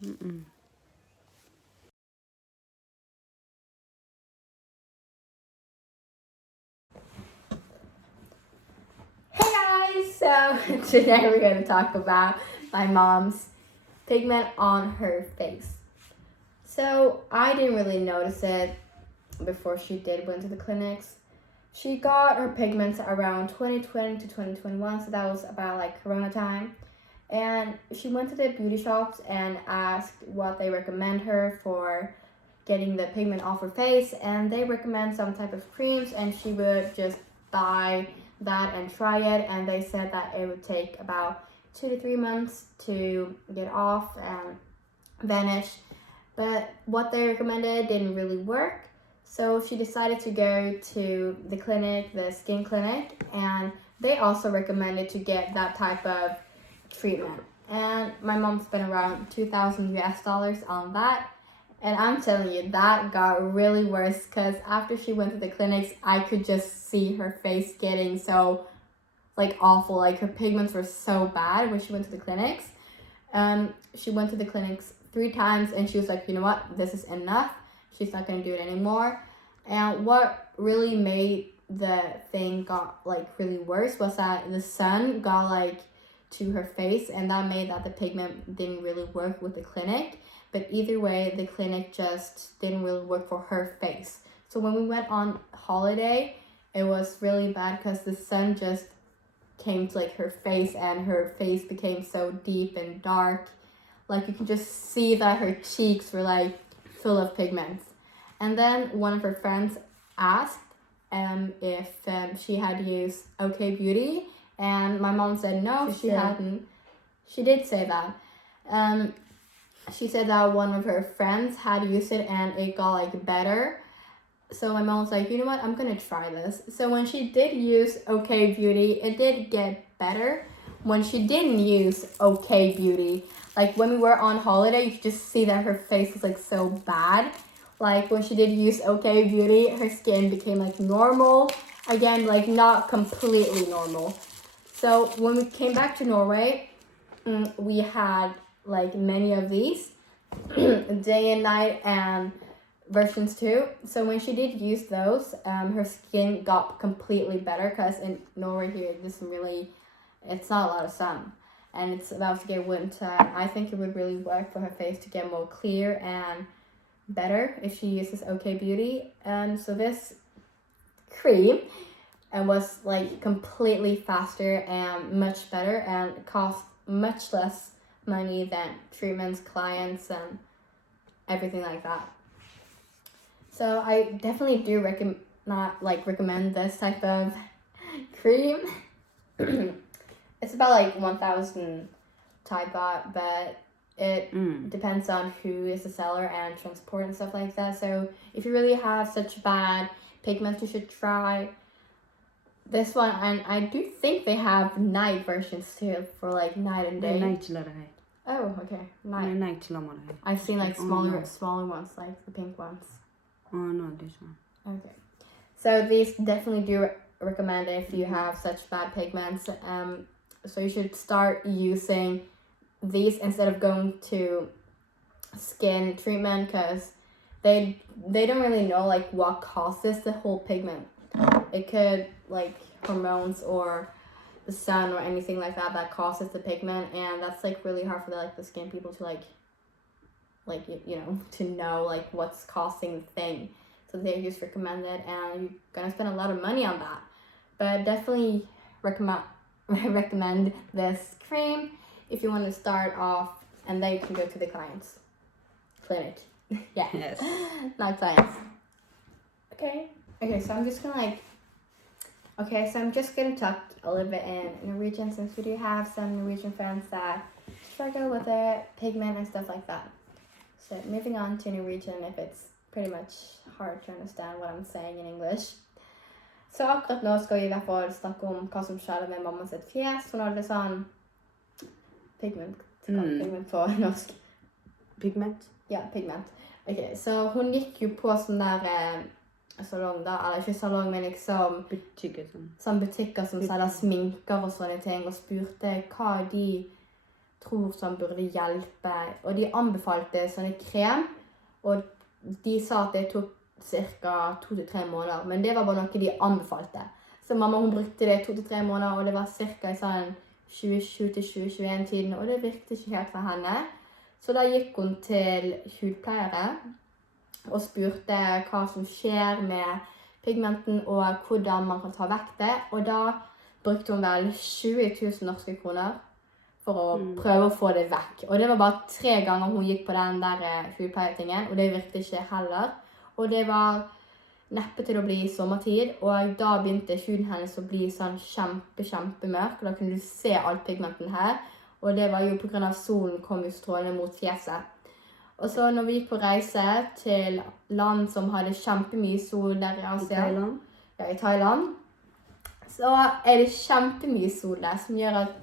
Hey guys! So today we're going to talk about my mom's pigment on her face. So I didn't really notice it before she went to the clinics. She got her pigments around 2020 to 2021, so that was about like Corona time. And she went to the beauty shops and asked what they recommend her for getting the pigment off her face, and they recommend some type of creams, and she would just buy that and try it, and they said that it would take about 2 to 3 months to get off and vanish. But what they recommended didn't really work, so she decided to go to the clinic, the skin clinic, and they also recommended to get that type of treatment. And my mom spent around $2,000 on that. And I'm telling you, that got really worse because after she went to the clinics, I could just see her face getting so like awful. Like her pigments were so bad when she went to the clinics. She went to the clinics 3 times and she was like, you know what, this is enough. She's not gonna do it anymore. And what really made the thing got like really worse was that the sun got like to her face, and that made that the pigment didn't really work with the clinic. But either way, the clinic just didn't really work for her face. So when we went on holiday, it was really bad because the sun just came to like her face, and her face became so deep and dark. Like you could just see that her cheeks were like full of pigments. And then one of her friends asked if she had used OK Beauty, and my mom said no, she hadn't. She did say that. She said that one of her friends had used it and it got like better. So my mom was like, you know what, I'm gonna try this. So when she did use OK Beauty, it did get better. When she didn't use OK Beauty, like when we were on holiday, you could just see that her face was like so bad. Like when she did use OK Beauty, her skin became like normal. Again, like not completely normal. So when we came back to Norway, we had like many of these, day and night and versions too. So when she did use those, her skin got completely better because in Norway here, it's not a lot of sun. And it's about to get winter. I think it would really work for her face to get more clear and better if she uses OK Beauty. So this cream was like completely faster and much better and cost much less money than treatments, clients, and everything like that. So I definitely do recommend this type of cream. It's about like 1,000 Thai baht, but it depends on who is the seller and transport and stuff like that. So if you really have such bad pigments, you should try this one. And I do think they have night versions too, for like night and day. Oh, okay. Night. I've seen like smaller ones, like the pink ones. Oh no, this one. Okay. So these definitely do recommend if you have such bad pigments. So you should start using these instead of going to skin treatment, because they don't really know like what causes the whole pigment. It could like hormones or the sun or anything like that causes the pigment, and that's like really hard for the skin people to to know like what's causing the thing. So they just recommend it, and you're gonna spend a lot of money on that. But definitely recommend this cream if you want to start off, and then you can go to the clinic. Yeah. Yes. Not clients. Okay, so I'm just gonna talk a little bit in Norwegian, since we do have some Norwegian friends that struggle with the pigment and stuff like that. So moving on to Norwegian, if it's pretty much hard to understand what I'm saying in English. Så akkurat nå skal vi I hvert fall snakke om hva som skjedde med mamma sitt fjes. Hun hadde sånn pigment på norsk. Pigment? Ja, pigment. Ok, så hun gikk jo på sånn der salong da, eller ikke salong, men liksom sånn butikker som selger sminker og sånne ting, og spurte hva de tror som burde hjelpe. Og de anbefalte sånne krem, og de sa at det tok ca. 2 til 3 måneder. Men det var bare noe de anbefalte. Så mamma hun brukte det 2 til 3 måneder, og det var ca. i sånn 2020 til 2021-tiden, og det virket ikke helt for henne. Så da gikk hun til hudpleiere og spurte hva som skjer med pigmenten og hvordan man kan ta vekk det. Og da brukte hun vel 20 000 norske kroner for å prøve å få det vekk. Og det var bare 3 ganger hun gikk på den der hudpleietingen, og det virket ikke heller. Og det var neppe til å bli sommertid, og da begynte huden hennes å bli sånn kjempemørk, og da kunne du se alt pigmenten her. Og det var jo på grunn av solen kom jo strålende mot fjeset. Og så når vi gikk på reise til land som hadde kjempemye sol der i Asia, i Thailand, så er det kjempemye sol der, som gjør at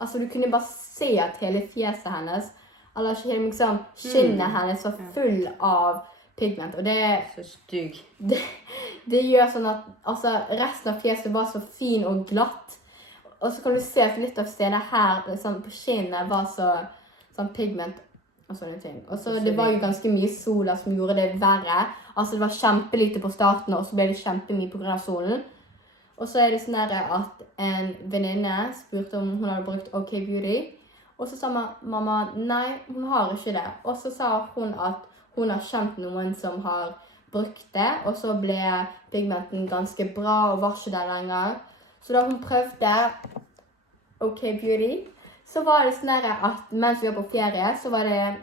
altså, du kunne bare se at hele fjeset hennes, eller hele liksom, skinnet hennes var full av pigment. Og det, så stygg. Det gjør sånn at altså, resten av fjeset var så fin og glatt. Og så kan du se at litt av stedet her liksom, på skinnet var så sånn pigment og sånne ting. Og så det var jo ganske mye sola som gjorde det verre. Altså det var kjempelite på starten, og så ble det kjempemye på grunn av solen. Og så er det sånn at en venninne spurte om hun hadde brukt OK Beauty. Og så sa mamma, nei, hun har ikke det. Og så sa hun at hun har kjent noen som har brukt det, og så ble pigmenten ganske bra og var ikke der lenger. Så da hun prøvde OK Beauty, så var det sånn at mens vi var på ferie, så var det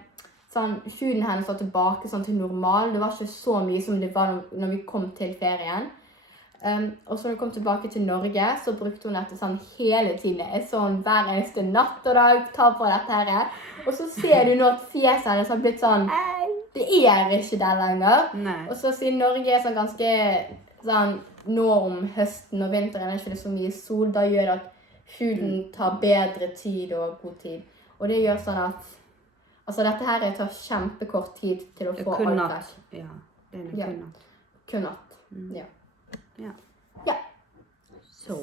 sånn, huden hennes var tilbake sånn til normal. Det var ikke så mye som det var når vi kom til ferien. Og så når vi kom tilbake til Norge, så brukte hun dette sånn hele tiden. Jeg så hun hver eneste natt og dag ta på dette her. Og så ser du nå at fjeset hennes har blitt sånn, det er ikke der lenger. Nei. Og så siden Norge er sånn ganske sånn, nå om høsten og vinteren er ikke det så mye sol, da gjør det at huden tar bedre tid og god tid. Og det gjør sånn at altså dette her tar kjempekort tid til å få alt vekk. Ja, det er kun natt. Kun natt, ja. Ja. Så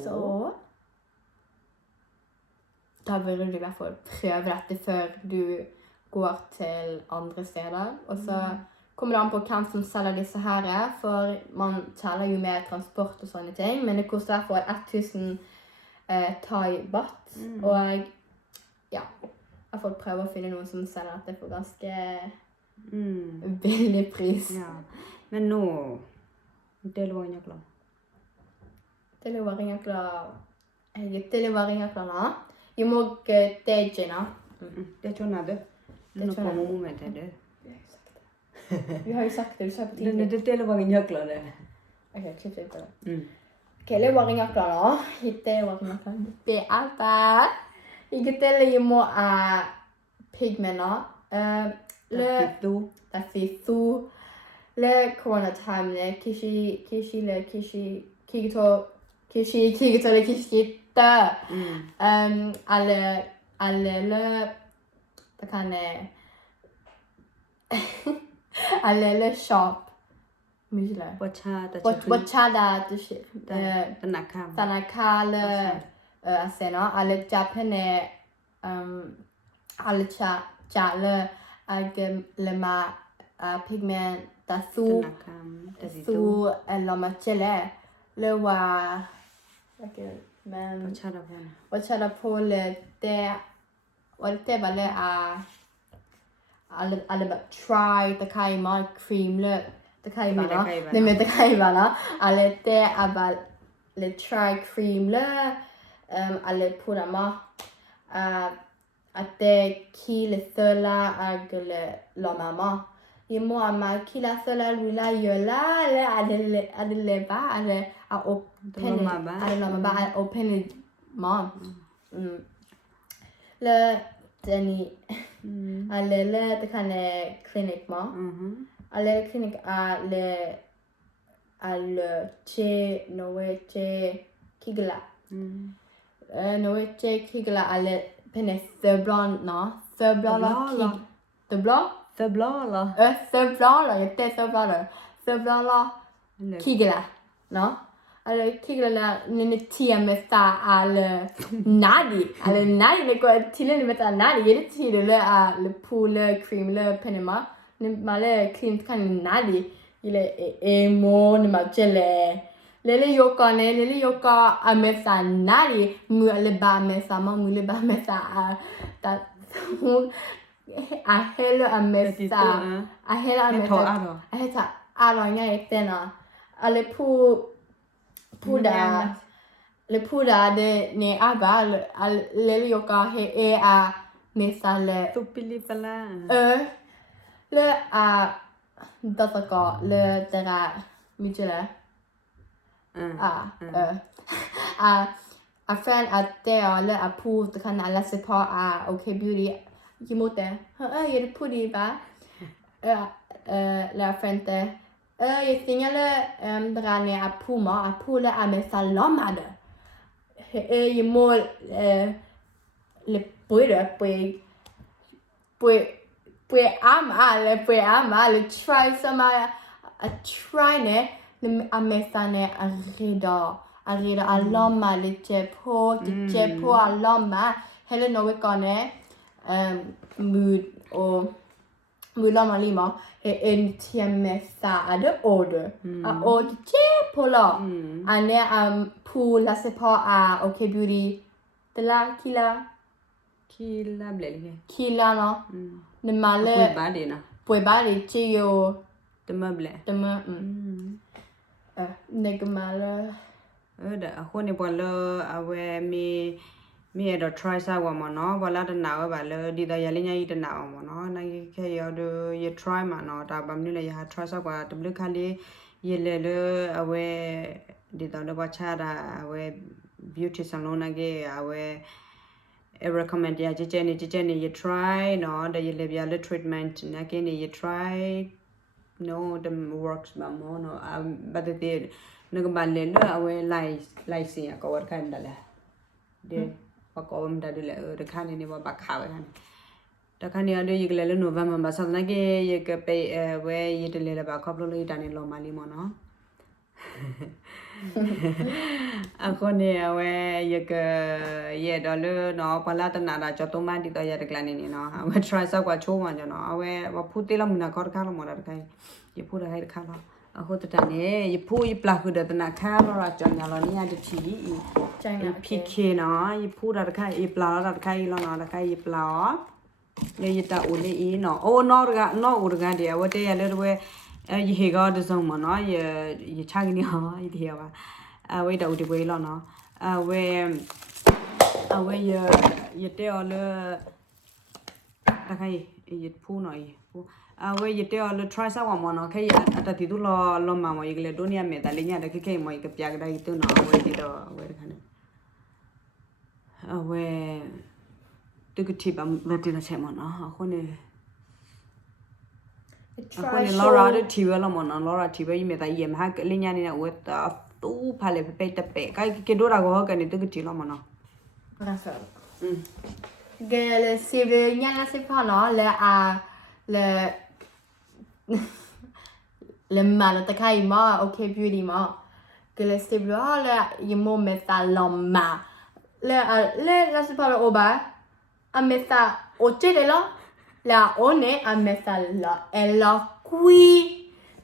da burde du i hvert fall prøve dette før du går til andre steder. Og så kommer det an på hvem som selger disse her, for man teller jo med transport og sånne ting, men det koster i hvert fall 1000 thai-baht, og ja, jeg får prøve å finne noen som selger dette for ganske billig pris. Ja, men nå, det lå ikke klar. Det lå ikke klar. Det lå ikke klar nå. Jeg må ikke det gina. Det skjønner du. Nå kommer momentet, du. Vi har jo sagt det, du sa på tiden. Det lå ikke klar, det. Ok, klipp det på det. Kelle waringa klana, hite waringa klana. Be alta. Igetele yimo pigmenta. Tafitu. Le corona time le kishi le kigito le kishita. Alle le det kan alle le shop. Bachada Tanakale Asena alle Japanese alle chale agema pigment tasu lomachele le wa men bachada pole det vale alle try the kaima cream le det kan være alle det bare le try cream le alle pudama at det kile thøla agale la mamma i må ama kila thøla lula yola alle le ba alle open ma le deni alle det kan clinic ma alle klinik alle Norwegian kigla. Norwegian kigla alle penne thøblana kigla, no? alla kigla nene tia meta alla nadi le ko tile le meta nadi yele tile le pool cream le penema ne male cream kan nadi yele mo ne ma jele lele yoka a meta nadi mu le ba meta ma mu le ba meta ta a hele a meta a hele a meta a heta a lo nya tena ale puda de ne aba le yoka he a mesa le Tupili pala. le a dataka le tera micela a friend a te le a pu de kan ala sepa a okay beauty yimote ye pudi ba la friend je tingele drane a pule a mesa lomade je mo le pue ama le try sama a try ne a mesa ne a rida a loma le chepo a loma hele no we kone mood o loma lima en tiamesa ada order a order chepo lo ane pool la sepa a okay beauty tela Kila blele. kila no ne male pue ba de chio Tema ble. ne gamala Da khone bolo awe mi do try sa wa mo no bala da na ba le di da ya le nya yi da na mo no na ke yo do ye try ma no da bam ni le ya try sa kwa w kha le ye le awe di da ba cha da awe beauty salon na ge awe recommend ya je ni ye try no da ye le ya le treatment na ke ni ye try no the works ba mo no but the naga balle le awe lai sin ko war kan da la de pa ko am da le de kan ni ba kha ba kan da kan ya de yigle le November ba sa na ke ye ke pe we ye de le ba khop lo le da ni lo ma li mo no akone awe ye ke ye do le no pa la ta na da cho to ma di to ya de klan ni no awe try sa kwa cho ma jo no awe ba phu te la mu na ko kha lo mo da kai ye phu da hai kha lo a ho ta ne ye phu ye pla hu da na kha lo ra cho nya lo ni ya de thi China PK na ye phu da kai ye pla da kai lo na da kai ye pla ye ta o le e no o no ga de wa te ya le we ye he ga de song ma no ye cha gi ni ha ye de ya ba a we da u de we lo no a we ye te o le da kai ye phu no ye phu a we ye te o le try sa wa mo no kai ta ti tu lo ma mo ye le do ni ya me ta le nya da kai mo ye ke pya ga da tu no we ti do we da kan a we tu ke ti ba le ti na che mo no a ko ne try Laura de TV lo mo no Laura TV me ta ye ma le nya ni na we ta tu pha le pe ta pe kai ke do ra go ka ni tu ke ti lo mo no Gele sebe nyana se pa no le mala ta kai ma okay beauty ma gele sebe le ye mo meta loma le la se pa o ba a meta o che de lo la one a meta la ela qui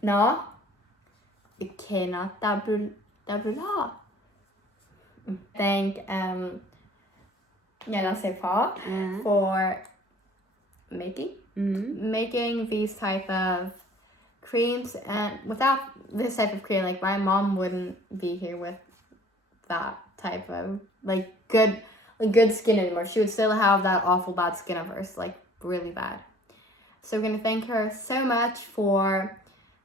no ikena tabula thank Nyala Sepa for making these type of creams, and without this type of cream, like my mom wouldn't be here with that type of like good skin anymore. She would still have that awful bad skin of hers, like really bad. So we're gonna thank her so much for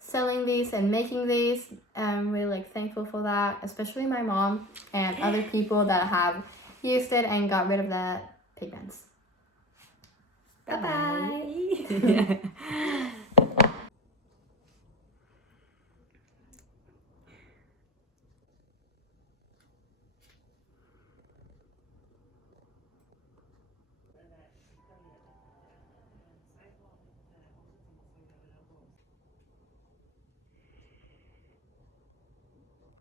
selling these and making these. I'm really like thankful for that, especially my mom and other people that have used it and got rid of the pigments. Bye bye.